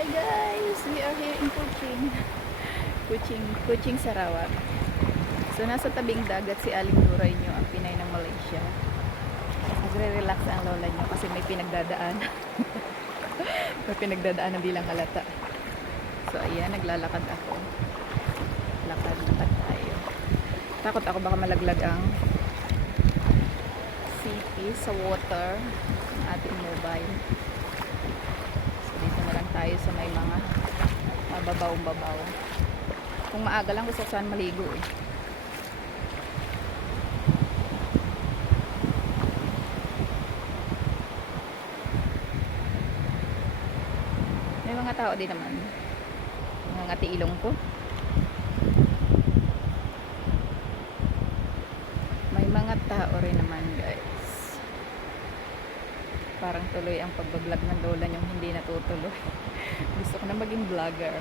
Hi guys! We are here in Kuching, Sarawak. So nasa tabing dagat si Aling Duray nyo, ang Pinay ng Malaysia. Nagre-relax ang lola nyo kasi may pinagdadaan. May pinagdadaan na bilang halata. So ayan, naglalakad ako. Lakad tayo. Takot ako baka malaglag ang CP sa water ng ating mobile. Dito na lang tayo sa may mga mababaw-babaw. Kung maaga lang gusto saan maligo eh. May mga tao din naman. Nangangati ilong ko. May mga tao rin naman guys. Parang tuloy ang pagbablog ng lola niyong hindi natutuloy. Gusto ko na maging vlogger.